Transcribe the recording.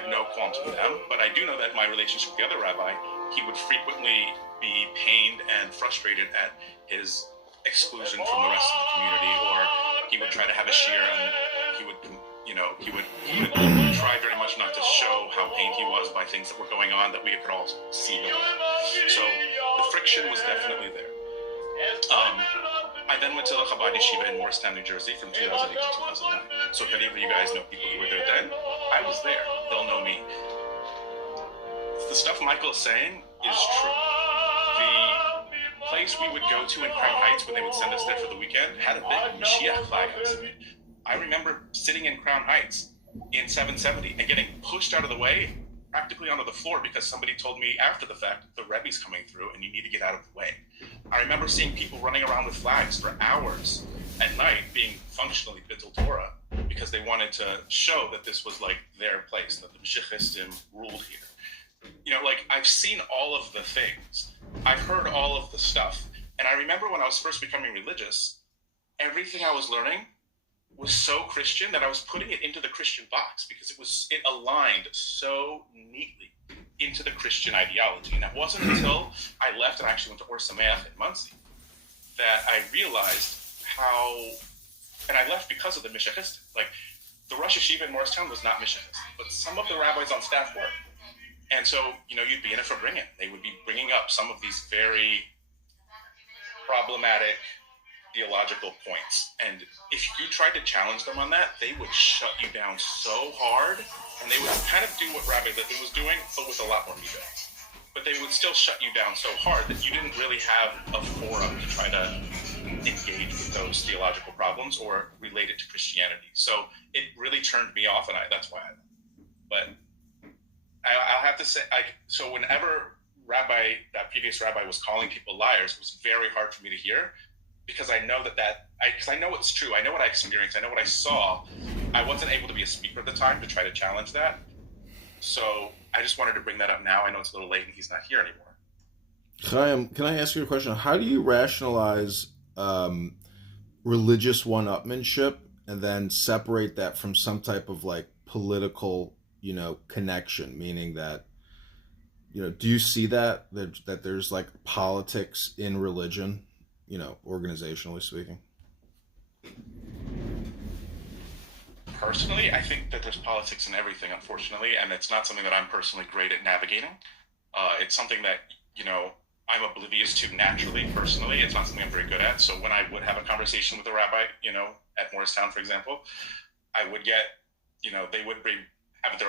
have no qualms with them, but I do know that my relationship with the other rabbi, he would frequently be pained and frustrated at his exclusion from the rest of the community, or he would try to have a shiur and he would try very much not to show how pained he was by things that were going on that we could all see going on. So the friction was definitely there. I then went to the Chabad Yeshiva in Morristown, New Jersey from 2008 to 2009. So if any of you guys know people who were there then, I was there. They'll know me. The stuff Michael is saying is true. The place we would go to in Crown Heights when they would send us there for the weekend had a big Mashiach flag outside. I remember sitting in Crown Heights in 770 and getting pushed out of the way, practically onto the floor, because somebody told me after the fact, the Rebbe's coming through and you need to get out of the way. I remember seeing people running around with flags for hours at night being functionally Bittul Torah because they wanted to show that this was like their place, that the Mashiachistim ruled here. You know, like, I've seen all of the things. I've heard all of the stuff. And I remember when I was first becoming religious, everything I was learning was so Christian that I was putting it into the Christian box because it aligned so neatly into the Christian ideology. And it wasn't until I left and I actually went to Or Sameach in Muncie that I realized how, and I left because of the Mashiachistim. Like, the Rosh Yeshiva in Morristown was not Mashiachist, but some of the rabbis on staff were. And so, you know, you'd be in it for bringing. They would be bringing up some of these very problematic theological points. And if you tried to challenge them on that, they would shut you down so hard. And they would kind of do what Rabbi Lippin was doing, but with a lot more media. But they would still shut you down so hard that you didn't really have a forum to try to engage with those theological problems or relate it to Christianity. So it really turned me off, and that's why I left. But I'll have to say, so whenever that previous rabbi was calling people liars, it was very hard for me to hear, because I know because I know it's true. I know what I experienced. I know what I saw. I wasn't able to be a speaker at the time to try to challenge that. So I just wanted to bring that up now. I know it's a little late and he's not here anymore. Chaim, can I ask you a question? How do you rationalize religious one-upmanship and then separate that from some type of like political, connection? Meaning that, do you see that there's like politics in religion, organizationally speaking? Personally, I think that there's politics in everything, unfortunately, and it's not something that I'm personally great at navigating. It's something that, I'm oblivious to naturally, personally. It's not something I'm very good at. So when I would have a conversation with a rabbi, at Morristown, for example, I would get, they would have their own